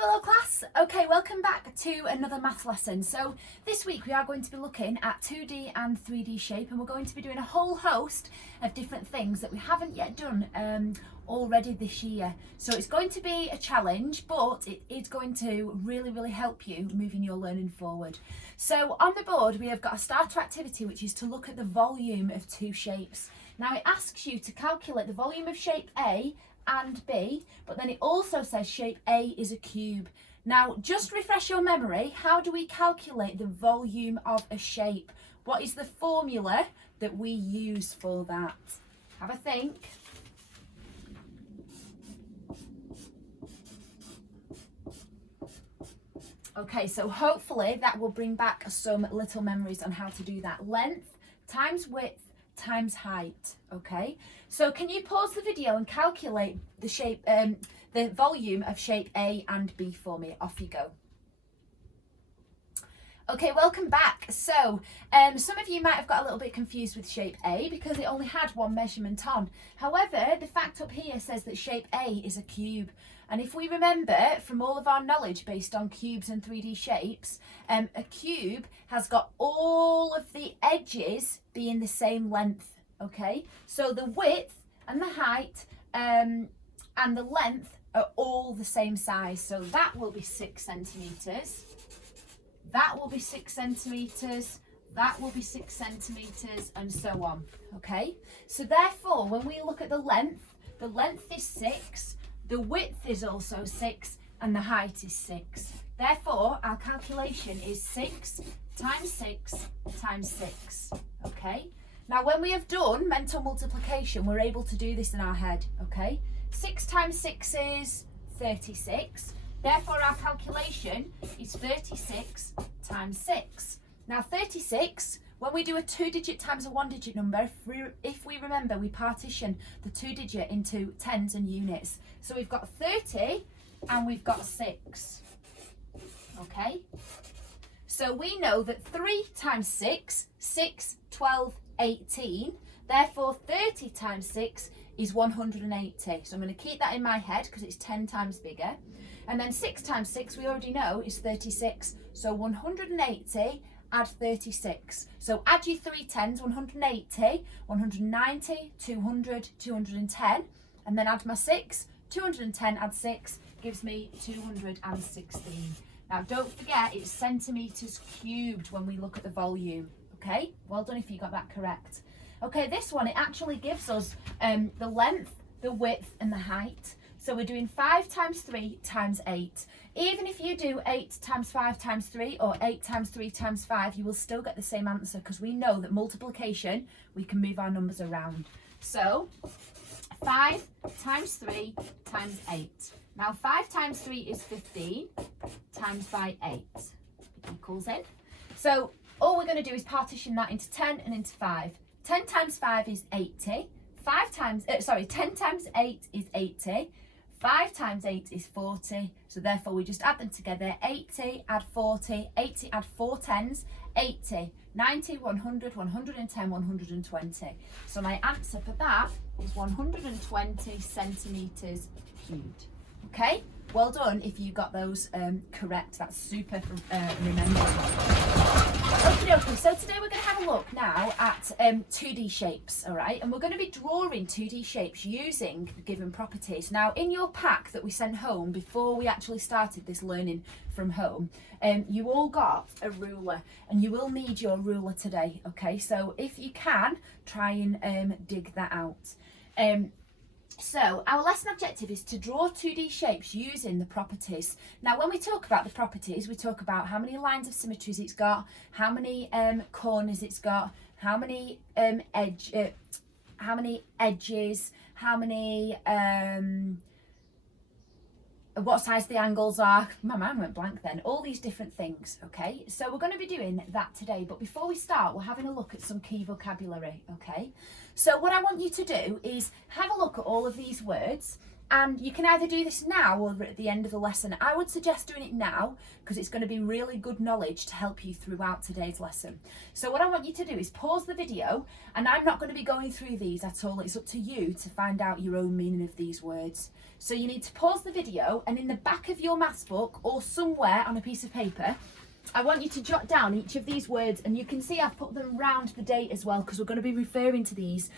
Willow class. Okay, welcome back to another math lesson. So this week we are going to be looking at 2D and 3D shape, and we're going to be doing a whole host of different things that we haven't yet done already this year. So it's going to be a challenge, but it is going to really help you moving your learning forward. So on the board we have got a starter activity, which is to look at the volume of two shapes. Now it asks you to calculate the volume of shape A and B, but then it also says shape A is a cube. Now just refresh your memory, how do we calculate the volume of a shape? What is the formula that we use for that? Have a think. Okay, so hopefully that will bring back some little memories on how to do that. Length times width times height. Okay, so can you pause the video and calculate the shape, the volume of shape A and B for me? Off you go. Okay, welcome back. So some of you might have got a little bit confused with shape A because it only had one measurement on. However, the fact up here says that shape A is a cube. And if we remember from all of our knowledge based on cubes and 3D shapes, a cube has got all of the edges being the same length, okay? So the width and the height and the length are all the same size. So that will be 6 centimetres. That will be 6 centimetres. That will be 6 centimetres, and so on, okay? So therefore, when we look at the length is 6. The width is also 6 and the height is 6. Therefore, our calculation is 6 times 6 times 6, okay? Now, when we have done mental multiplication, we're able to do this in our head, okay? 6 times 6 is 36. Therefore, our calculation is 36 times 6. Now, 36, when we do a 2-digit times a 1-digit number, if we remember, we partition the 2-digit into tens and units. So we've got 30 and we've got 6. Okay? So we know that 3 times 6, 6, 12, 18. Therefore, 30 times 6 is 180. So I'm going to keep that in my head because it's 10 times bigger. And then 6 times 6, we already know, is 36. So 180. Add 36. So add your 3 tens, 180, 190, 200, 210, and then add my 6, 210 add 6 gives me 216. Now don't forget it's centimetres cubed when we look at the volume, okay? Well done if you got that correct. Okay, this one, it actually gives us the length, the width and the height. So we're doing 5 times 3 times 8. Even if you do 8 times 5 times 3 or 8 times 3 times 5, you will still get the same answer because we know that multiplication, we can move our numbers around. So 5 times 3 times 8. Now 5 times 3 is 15 times by 8 equals in. So all we're going to do is partition that into 10 and into 5. 10 times 5 is 80. 10 times 8 is 80. 5 times 8 is 40, so therefore we just add them together. 80 add 40, 80 add 4 tens, 80, 90, 100, 110, 120. So my answer for that is 120 centimetres cubed. Okay, well done if you got those correct. That's super for remembering. Okay, so today we're going to have a look now at 2D shapes, all right? And we're going to be drawing 2D shapes using the given properties. Now, in your pack that we sent home before we actually started this learning from home, you all got a ruler, and you will need your ruler today, okay? So if you can, try and dig that out. So our lesson objective is to draw 2D shapes using the properties. Now when we talk about the properties, we talk about how many lines of symmetries it's got, how many corners it's got, how many edges, how many what size the angles are. My mind went blank then. All these different things, okay? So we're going to be doing that today, but before we start, we're having a look at some key vocabulary, okay? So what I want you to do is have a look at all of these words And you can either do this now or at the end of the lesson. I would suggest doing it now because it's going to be really good knowledge to help you throughout today's lesson. So what I want you to do is pause the video, and I'm not going to be going through these at all. It's up to you to find out your own meaning of these words. So you need to pause the video, and in the back of your maths book or somewhere on a piece of paper, I want you to jot down each of these words, and you can see I've put them round the date as well because we're going to be referring to these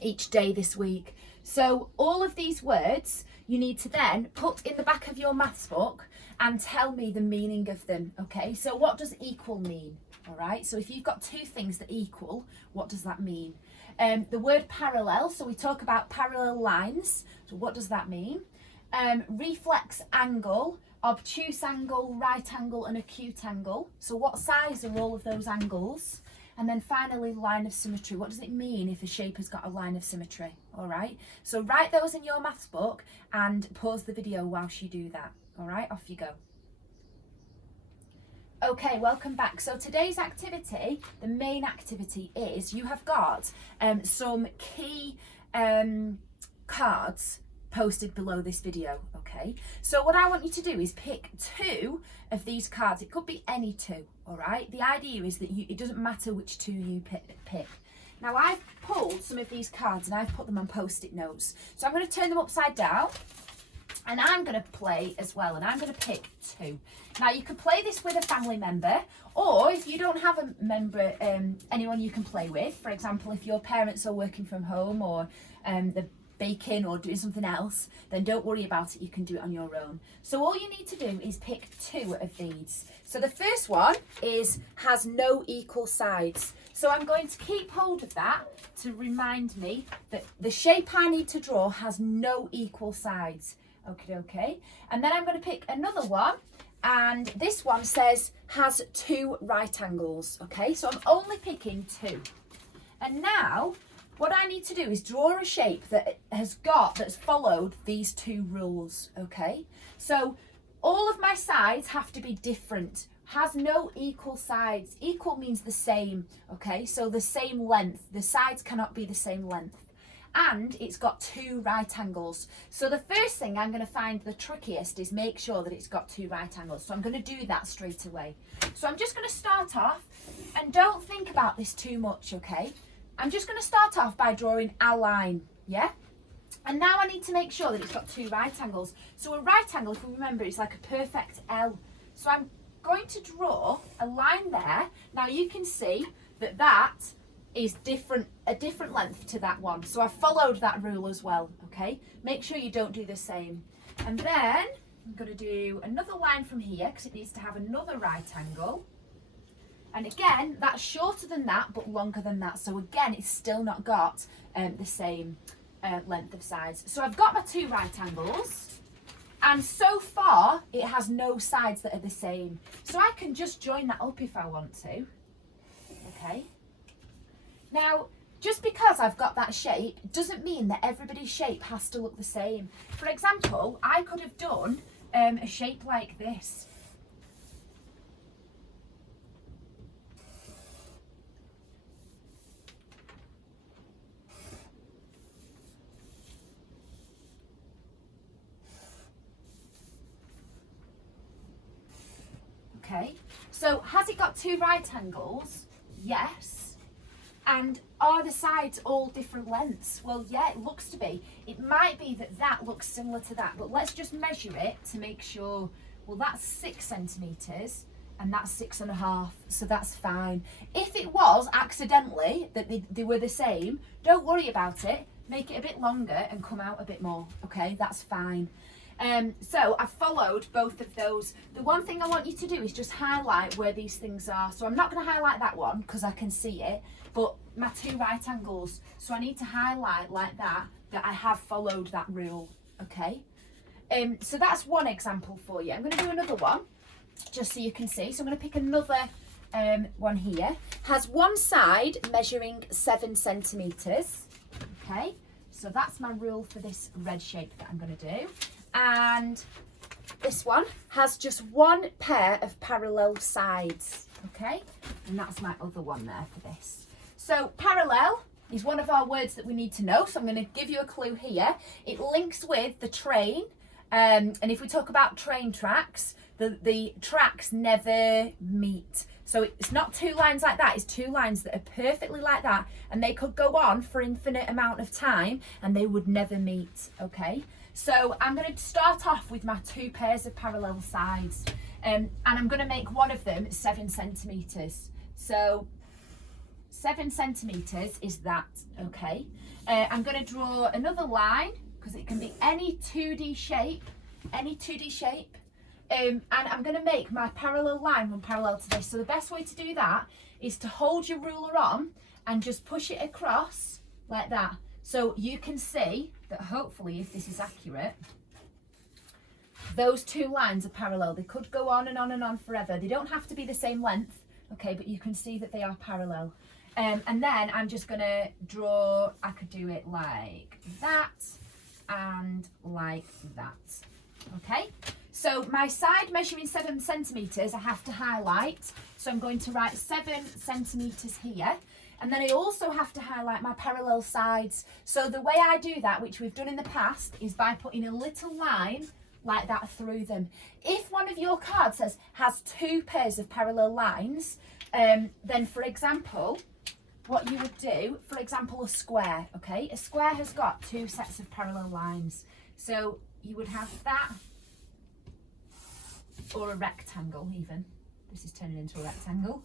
each day this week. So all of these words you need to then put in the back of your maths book and tell me the meaning of them, okay? So what does equal mean, all right? So if you've got two things that equal, what does that mean? The word parallel, so we talk about parallel lines, so what does that mean? Reflex angle, obtuse angle, right angle and acute angle. So what size are all of those angles? And then finally, line of symmetry. What does it mean if a shape has got a line of symmetry? All right, so write those in your maths book and pause the video whilst you do that. All right, off you go. Okay, welcome back. So today's activity, the main activity is you have got some key cards posted below this video, okay? So what I want you to do is pick two of these cards. It could be any two, all right? The idea is that it doesn't matter which two you pick. Now I've pulled some of these cards and I've put them on post-it notes. So I'm going to turn them upside down and I'm going to play as well, and I'm going to pick two. Now you can play this with a family member, or if you don't have a member, anyone you can play with. For example, if your parents are working from home or they're baking or doing something else, then don't worry about it, you can do it on your own. So all you need to do is pick two of these. So the first one has no equal sides. So I'm going to keep hold of that to remind me that the shape I need to draw has no equal sides. Okay. And then I'm going to pick another one, and this one says has two right angles. Okay, so I'm only picking two. And now what I need to do is draw a shape that's followed these two rules, okay? So all of my sides have to be different. Has no equal sides. Equal means the same, okay? So the same length. The sides cannot be the same length. And it's got two right angles. So the first thing I'm going to find the trickiest is make sure that it's got two right angles. So I'm going to do that straight away. So I'm just going to start off, and don't think about this too much, okay? I'm just going to start off by drawing a line, yeah? And now I need to make sure that it's got two right angles. So a right angle, if we remember, is like a perfect L. So I'm going to draw a line there. Now you can see that that is a different length to that one. So I've followed that rule as well, okay? Make sure you don't do the same. And then I'm going to do another line from here because it needs to have another right angle. And again, that's shorter than that, but longer than that. So again, it's still not got the same length of sides. So I've got my two right angles, and so far, it has no sides that are the same. So I can just join that up if I want to. Okay. Now, just because I've got that shape doesn't mean that everybody's shape has to look the same. For example, I could have done a shape like this. Okay, so has it got two right angles? Yes. And are the sides all different lengths? Well, yeah, it looks to be. It might be that that looks similar to that, but let's just measure it to make sure. Well, that's 6 centimetres and that's 6.5, so that's fine. If it was accidentally that they were the same, don't worry about it. Make it a bit longer and come out a bit more, okay? That's fine. So I've followed both of those. The one thing I want you to do is just highlight where these things are. So I'm not going to highlight that one because I can see it, but my two right angles. So I need to highlight like that I have followed that rule, okay? So that's one example for you. I'm going to do another one just so you can see. So I'm going to pick another one here. Has one side measuring 7 centimetres, okay? So that's my rule for this red shape that I'm going to do. And this one has just one pair of parallel sides, okay? And that's my other one there for this. So parallel is one of our words that we need to know. So I'm going to give you a clue here. It links with the train. And if we talk about train tracks, the tracks never meet. So it's not two lines like that, it's two lines that are perfectly like that, and they could go on for infinite amount of time and they would never meet, okay? So I'm going to start off with my 2 pairs of parallel sides, and I'm going to make one of them 7 centimetres. So 7 centimetres is that, okay? I'm going to draw another line, because it can be any 2D shape, and I'm going to make my parallel line run parallel to this. So the best way to do that is to hold your ruler on and just push it across like that. So you can see that hopefully, if this is accurate, those 2 lines are parallel. They could go on and on and on forever. They don't have to be the same length, okay, but you can see that they are parallel. And then I'm just going to draw, I could do it like that and like that, okay? So my side measuring 7 centimetres, I have to highlight. So I'm going to write 7 centimetres here. And then I also have to highlight my parallel sides. So the way I do that, which we've done in the past, is by putting a little line like that through them. If one of your cards has 2 pairs of parallel lines, then for example, what you would do, for example, a square, okay? A square has got 2 sets of parallel lines. So you would have that, or a rectangle even. This is turning into a rectangle.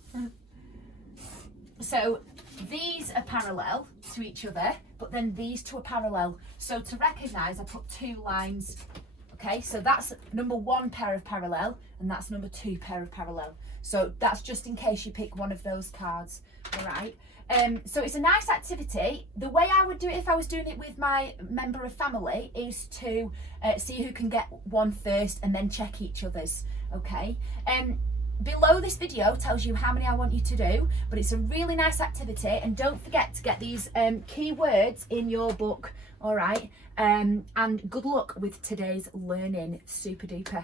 So these are parallel to each other, but then these 2 are parallel. So to recognise, I put 2 lines. Okay, so that's number 1 pair of parallel, and that's number 2 pair of parallel. So that's just in case you pick one of those cards, all right? So it's a nice activity. The way I would do it if I was doing it with my member of family is to see who can get one first and then check each other's, okay? Below this video tells you how many I want you to do, but it's a really nice activity, and don't forget to get these key words in your book, all right? And good luck with today's learning, super duper.